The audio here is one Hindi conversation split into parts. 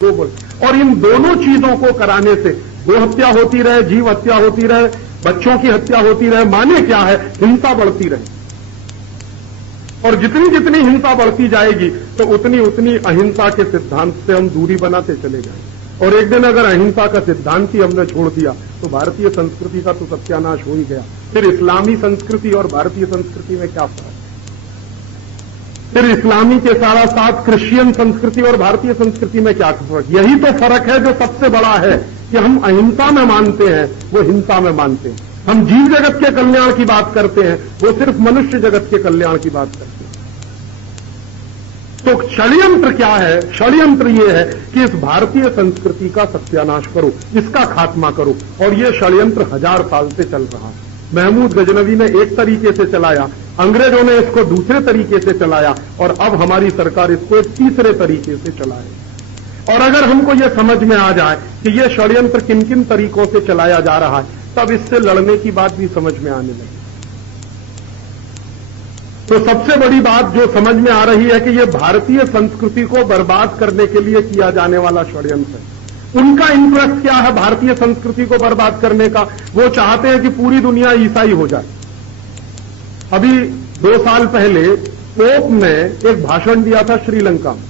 और इन दोनों चीजों को कराने से गो हत्या होती रहे, जीव हत्या होती रहे, बच्चों की हत्या होती रहे, माने क्या है, हिंसा बढ़ती रहे। और जितनी जितनी हिंसा बढ़ती जाएगी तो उतनी उतनी अहिंसा के सिद्धांत से हम दूरी बनाते चले जाएंगे। और एक दिन अगर अहिंसा का सिद्धांत ही हमने छोड़ दिया तो भारतीय संस्कृति का तो सत्यानाश हो ही गया। फिर इस्लामी संस्कृति और भारतीय संस्कृति में क्या फर्क है? फिर इस्लामी के साथ क्रिश्चियन संस्कृति और भारतीय संस्कृति में क्या फर्क? यही तो फर्क है जो सबसे बड़ा है कि हम अहिंसा में मानते हैं, वो हिंसा में मानते हैं। हम जीव जगत के कल्याण की बात करते हैं, वो सिर्फ मनुष्य जगत के कल्याण की बात करते हैं। तो षड्यंत्र क्या है? षड्यंत्र ये है कि इस भारतीय संस्कृति का सत्यानाश करो, इसका खात्मा करो। और ये षड्यंत्र 1000 साल से चल रहा है। महमूद गजनवी ने एक तरीके से चलाया, अंग्रेजों ने इसको दूसरे तरीके से चलाया और अब हमारी सरकार इसको एक तीसरे तरीके से चलाए। और अगर हमको ये समझ में आ जाए कि ये षड्यंत्र किन किन तरीकों से चलाया जा रहा है, तब इससे लड़ने की बात भी समझ में आने लगी। तो सबसे बड़ी बात जो समझ में आ रही है कि ये भारतीय संस्कृति को बर्बाद करने के लिए किया जाने वाला षड्यंत्र है। उनका इंटरेस्ट क्या है भारतीय संस्कृति को बर्बाद करने का? वो चाहते हैं कि पूरी दुनिया ईसाई हो जाए। अभी 2 साल पहले पोप ने एक भाषण दिया था श्रीलंका में,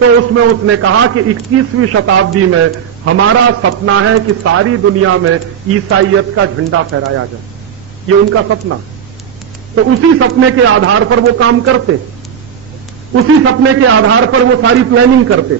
तो उसमें उसने कहा कि 21वीं शताब्दी में हमारा सपना है कि सारी दुनिया में ईसाइयत का झंडा फहराया जाए। ये उनका सपना। तो उसी सपने के आधार पर वो काम करते, उसी सपने के आधार पर वो सारी प्लानिंग करते।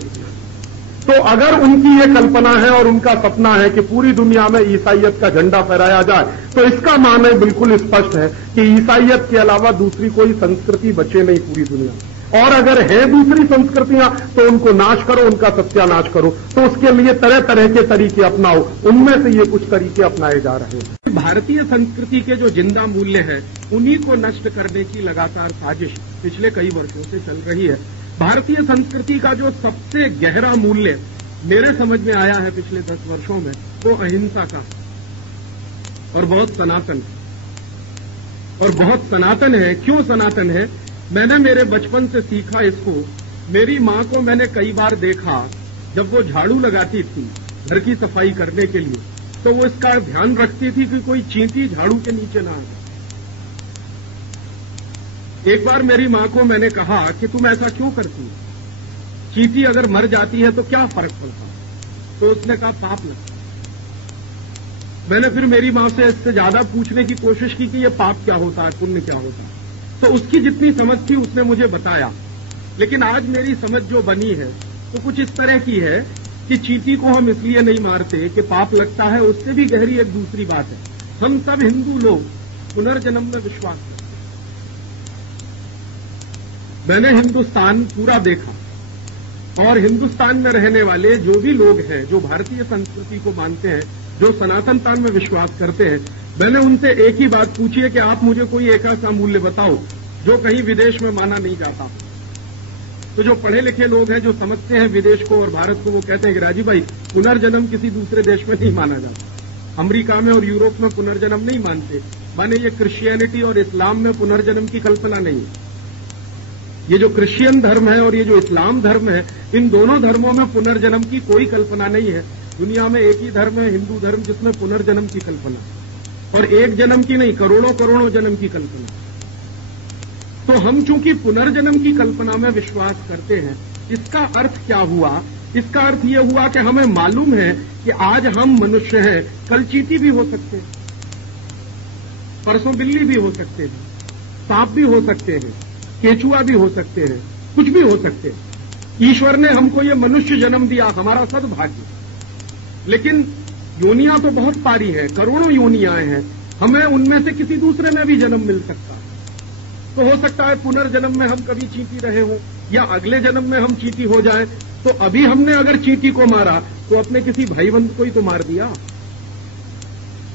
तो अगर उनकी ये कल्पना है और उनका सपना है कि पूरी दुनिया में ईसाइयत का झंडा फहराया जाए, तो इसका माने बिल्कुल स्पष्ट है कि ईसाइयत के अलावा दूसरी कोई संस्कृति बचे नहीं पूरी दुनिया में। और अगर है दूसरी संस्कृतियां तो उनको नाश करो, उनका सत्यानाश करो। तो उसके लिए तरह तरह के तरीके अपनाओ। उनमें से ये कुछ तरीके अपनाए जा रहे हैं। भारतीय संस्कृति के जो जिंदा मूल्य है उन्हीं को नष्ट करने की लगातार साजिश पिछले कई वर्षों से चल रही है। भारतीय संस्कृति का जो सबसे गहरा मूल्य मेरे समझ में आया है पिछले 10 वर्षों में, वो अहिंसा का और बहुत सनातन है। और बहुत सनातन है। क्यों सनातन है? मैंने मेरे बचपन से सीखा इसको। मेरी मां को मैंने कई बार देखा, जब वो झाड़ू लगाती थी घर की सफाई करने के लिए, तो वो इसका ध्यान रखती थी कि कोई चींटी झाड़ू के नीचे ना आए। एक बार मेरी मां को मैंने कहा कि तुम ऐसा क्यों करती हो? चींटी अगर मर जाती है तो क्या फर्क पड़ता? तो उसने कहा पाप लगता। मैंने फिर मेरी मां से इससे ज्यादा पूछने की कोशिश की कि ये पाप क्या होता है, पुण्य क्या होता है। तो उसकी जितनी समझ थी उसने मुझे बताया। लेकिन आज मेरी समझ जो बनी है तो कुछ इस तरह की है कि चींटी को हम इसलिए नहीं मारते कि पाप लगता है। उससे भी गहरी एक दूसरी बात है। हम सब हिंदू लोग पुनर्जन्म में विश्वास करते हैं। मैंने हिंदुस्तान पूरा देखा और हिंदुस्तान में रहने वाले जो भी लोग हैं, जो भारतीय संस्कृति को मानते हैं, जो सनातनता में विश्वास करते हैं, मैंने उनसे एक ही बात पूछी है कि आप मुझे कोई एक ऐसा मूल्य बताओ जो कहीं विदेश में माना नहीं जाता। तो जो पढ़े लिखे लोग हैं, जो समझते हैं विदेश को और भारत को, वो कहते हैं कि राजीव भाई, पुनर्जन्म किसी दूसरे देश में नहीं माना जाता। अमेरिका में और यूरोप में पुनर्जन्म नहीं मानते। माने ये क्रिश्चियनिटी और इस्लाम में पुनर्जन्म की कल्पना नहीं है। ये जो क्रिश्चियन धर्म है और ये जो इस्लाम धर्म है, इन दोनों धर्मों में पुनर्जन्म की कोई कल्पना नहीं है। दुनिया में एक ही धर्म है, हिंदू धर्म, जिसमें पुनर्जन्म की कल्पना है। और एक जन्म की नहीं, करोड़ों करोड़ों जन्म की कल्पना। तो हम चूंकि पुनर्जन्म की कल्पना में विश्वास करते हैं, इसका अर्थ क्या हुआ? इसका अर्थ यह हुआ कि हमें मालूम है कि आज हम मनुष्य हैं, कल चींटी भी हो सकते हैं, परसों बिल्ली भी हो सकते हैं, सांप भी हो सकते हैं, केचुआ भी हो सकते हैं, कुछ भी हो सकते हैं। ईश्वर ने हमको ये मनुष्य जन्म दिया, हमारा सद्भाग्य। लेकिन योनियां तो बहुत सारी हैं, करोड़ों योनियां हैं। हमें उनमें से किसी दूसरे में भी जन्म मिल सकता है। तो हो सकता है पुनर्जन्म में हम कभी चींटी रहे हों, या अगले जन्म में हम चींटी हो जाएं। तो अभी हमने अगर चींटी को मारा तो अपने किसी भाईबंध को ही तो मार दिया।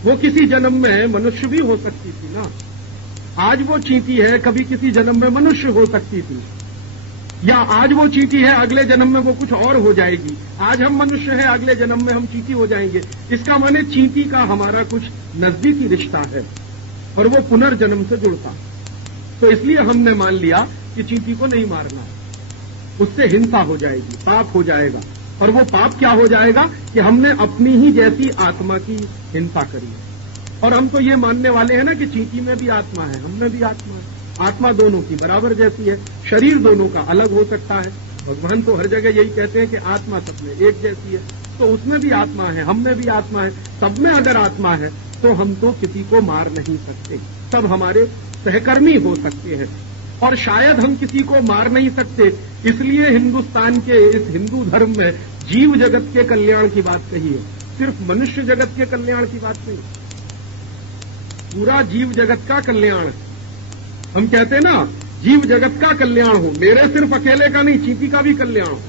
वो किसी जन्म में मनुष्य भी हो सकती थी ना। आज वो चींटी है, कभी किसी जन्म में मनुष्य हो सकती थी। या आज वो चींटी है, अगले जन्म में वो कुछ और हो जाएगी। आज हम मनुष्य हैं, अगले जन्म में हम चींटी हो जाएंगे। इसका माने चींटी का हमारा कुछ नजदीकी रिश्ता है और वो पुनर्जन्म से जुड़ता। तो इसलिए हमने मान लिया कि चींटी को नहीं मारना, उससे हिंसा हो जाएगी, पाप हो जाएगा। और वो पाप क्या हो जाएगा कि हमने अपनी ही जैसी आत्मा की हिंसा करी। और हम तो ये मानने वाले हैं ना कि चींटी में भी आत्मा है, हम में भी आत्मा है। आत्मा दोनों की बराबर जैसी है, शरीर दोनों का अलग हो सकता है। भगवान तो हर जगह यही कहते हैं कि आत्मा सब में एक जैसी है, तो उसमें भी आत्मा है, हम में भी आत्मा है। सब में अगर आत्मा है तो हम तो किसी को मार नहीं सकते, सब हमारे सहकर्मी हो सकते हैं। और शायद हम किसी को मार नहीं सकते, इसलिए हिंदुस्तान के इस हिंदू धर्म में जीव जगत के कल्याण की बात कही है, सिर्फ मनुष्य जगत के कल्याण की बात नहीं, पूरा जीव जगत का कल्याण है। हम कहते हैं ना जीव जगत का कल्याण हो, मेरे सिर्फ अकेले का नहीं, चींटी का भी कल्याण हो,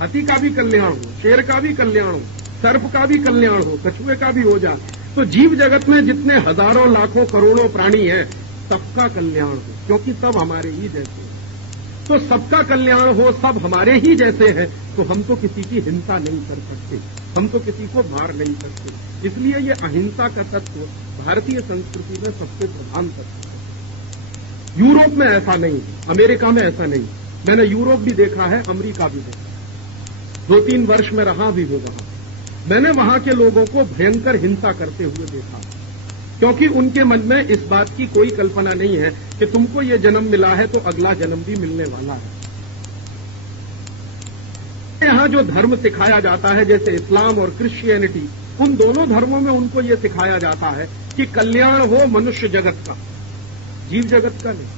हाथी का भी कल्याण हो, शेर का भी कल्याण हो, सर्प का भी कल्याण हो, कछुए का भी हो जाए। तो जीव जगत में जितने हजारों लाखों करोड़ों प्राणी हैं सबका कल्याण हो, क्योंकि सब हमारे ही जैसे हैं। तो सबका कल्याण हो, सब हमारे ही जैसे हैं, तो हम तो किसी की हिंसा नहीं कर सकते, हम तो किसी को मार नहीं सकते। इसलिए ये अहिंसा का तत्व भारतीय संस्कृति में सबसे प्रधान तत्व है। यूरोप में ऐसा नहीं, अमेरिका में ऐसा नहीं। मैंने यूरोप भी देखा है, अमेरिका भी देखा, 2-3 वर्ष में रहा भी हूं वहां। मैंने वहां के लोगों को भयंकर हिंसा करते हुए देखा, क्योंकि उनके मन में इस बात की कोई कल्पना नहीं है कि तुमको ये जन्म मिला है तो अगला जन्म भी मिलने वाला है। यहां जो धर्म सिखाया जाता है, जैसे इस्लाम और क्रिश्चियनिटी, उन दोनों धर्मों में उनको ये सिखाया जाता है कि कल्याण हो मनुष्य जगत का, जीव जगत का नहीं।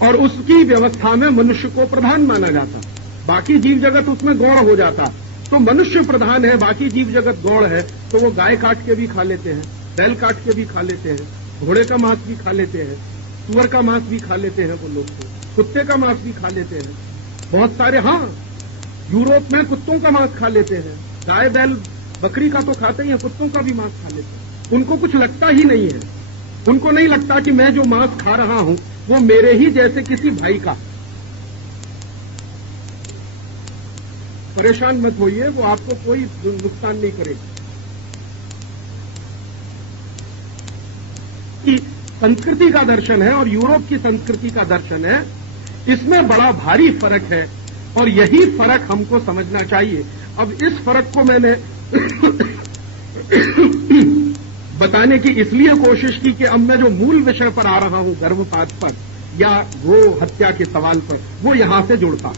और उसकी व्यवस्था में मनुष्य को प्रधान माना जाता, बाकी जीव जगत उसमें गौण हो जाता। तो मनुष्य प्रधान है, बाकी जीव जगत गौण है, तो वो गाय काट के भी खा लेते हैं, बैल काट के भी खा लेते हैं, घोड़े का मांस भी खा लेते हैं, सुअर का मांस भी खा लेते हैं वो लोग, तो कुत्ते का मांस भी खा लेते हैं बहुत सारे। हाँ, यूरोप में कुत्तों का मांस खा लेते हैं, गाय बैल बकरी का तो खाते ही हैं, कुत्तों का भी मांस खा लेते हैं। उनको कुछ लगता ही नहीं है, उनको नहीं लगता कि मैं जो मांस खा रहा हूं वो मेरे ही जैसे किसी भाई का। परेशान मत होइए, वो आपको कोई नुकसान नहीं करेगा। संस्कृति का दर्शन है और यूरोप की संस्कृति का दर्शन है, इसमें बड़ा भारी फर्क है और यही फर्क हमको समझना चाहिए। अब इस फर्क को मैंने बताने की इसलिए कोशिश की कि अब मैं जो मूल विषय पर आ रहा हूं, गर्भपात पर या गो हत्या के सवाल पर, वो यहां से जुड़ता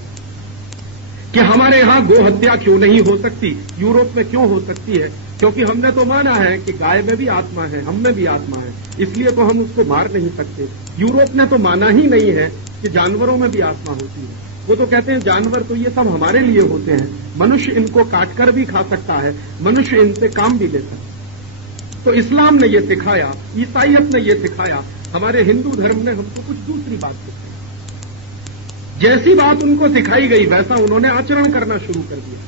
कि हमारे यहां गो हत्या क्यों नहीं हो सकती, यूरोप में क्यों हो सकती है। क्योंकि हमने तो माना है कि गाय में भी आत्मा है, हम में भी आत्मा है, इसलिए तो हम उसको मार नहीं सकते। यूरोप ने तो माना ही नहीं है कि जानवरों में भी आत्मा होती है। वो तो कहते हैं जानवर तो ये सब हमारे लिए होते हैं, मनुष्य इनको काटकर भी खा सकता है, मनुष्य इनसे काम भी ले सकता है। तो इस्लाम ने ये सिखाया, ईसाईयत ने ये सिखाया, हमारे हिंदू धर्म ने हमको कुछ दूसरी बात सिखाई। जैसी बात उनको सिखाई गई वैसा उन्होंने आचरण करना शुरू कर दिया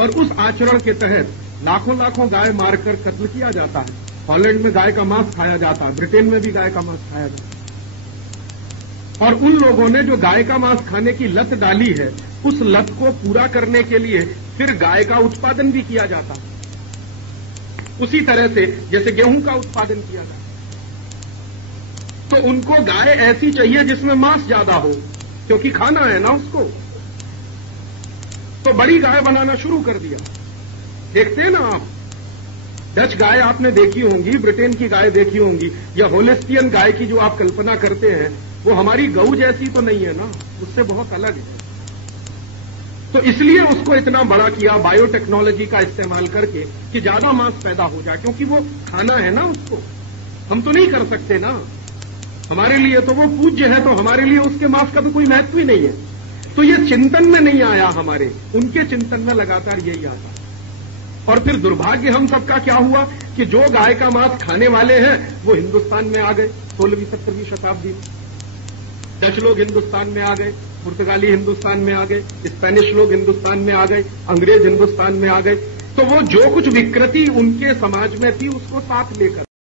और उस आचरण के तहत लाखों लाखों गाय मारकर कत्ल किया जाता है। हॉलैंड में गाय का मांस खाया जाता है, ब्रिटेन में भी गाय का मांस खाया जाता है। और उन लोगों ने जो गाय का मांस खाने की लत डाली है, उस लत को पूरा करने के लिए फिर गाय का उत्पादन भी किया जाता है, उसी तरह से जैसे गेहूं का उत्पादन किया जाता है। तो उनको गाय ऐसी चाहिए जिसमें मांस ज्यादा हो, क्योंकि खाना है ना उसको। तो बड़ी गाय बनाना शुरू कर दिया। देखते हैं ना आप, डच गाय आपने देखी होंगी, ब्रिटेन की गाय देखी होंगी, या होलिस्टियन गाय की जो आप कल्पना करते हैं, वो हमारी गऊ जैसी तो नहीं है ना, उससे बहुत अलग है। तो इसलिए उसको इतना बड़ा किया बायोटेक्नोलॉजी का इस्तेमाल करके कि ज्यादा मांस पैदा हो जाए, क्योंकि वो खाना है ना उसको, हम तो नहीं कर सकते ना। हमारे लिए तो वो पूज्य है, तो हमारे लिए उसके मांस का तो कोई महत्व ही नहीं है। तो ये चिंतन में नहीं आया हमारे, उनके चिंतन में लगातार यही आता। और फिर दुर्भाग्य हम सबका क्या हुआ कि जो गाय का मांस खाने वाले हैं वो हिंदुस्तान में आ गए 16वीं 17वीं शताब्दी। डच लोग हिंदुस्तान में आ गए, पुर्तगाली हिंदुस्तान में आ गए, स्पेनिश लोग हिंदुस्तान में आ गए, अंग्रेज हिंदुस्तान में आ गए। तो वो जो कुछ विकृति उनके समाज में थी उसको साथ लेकर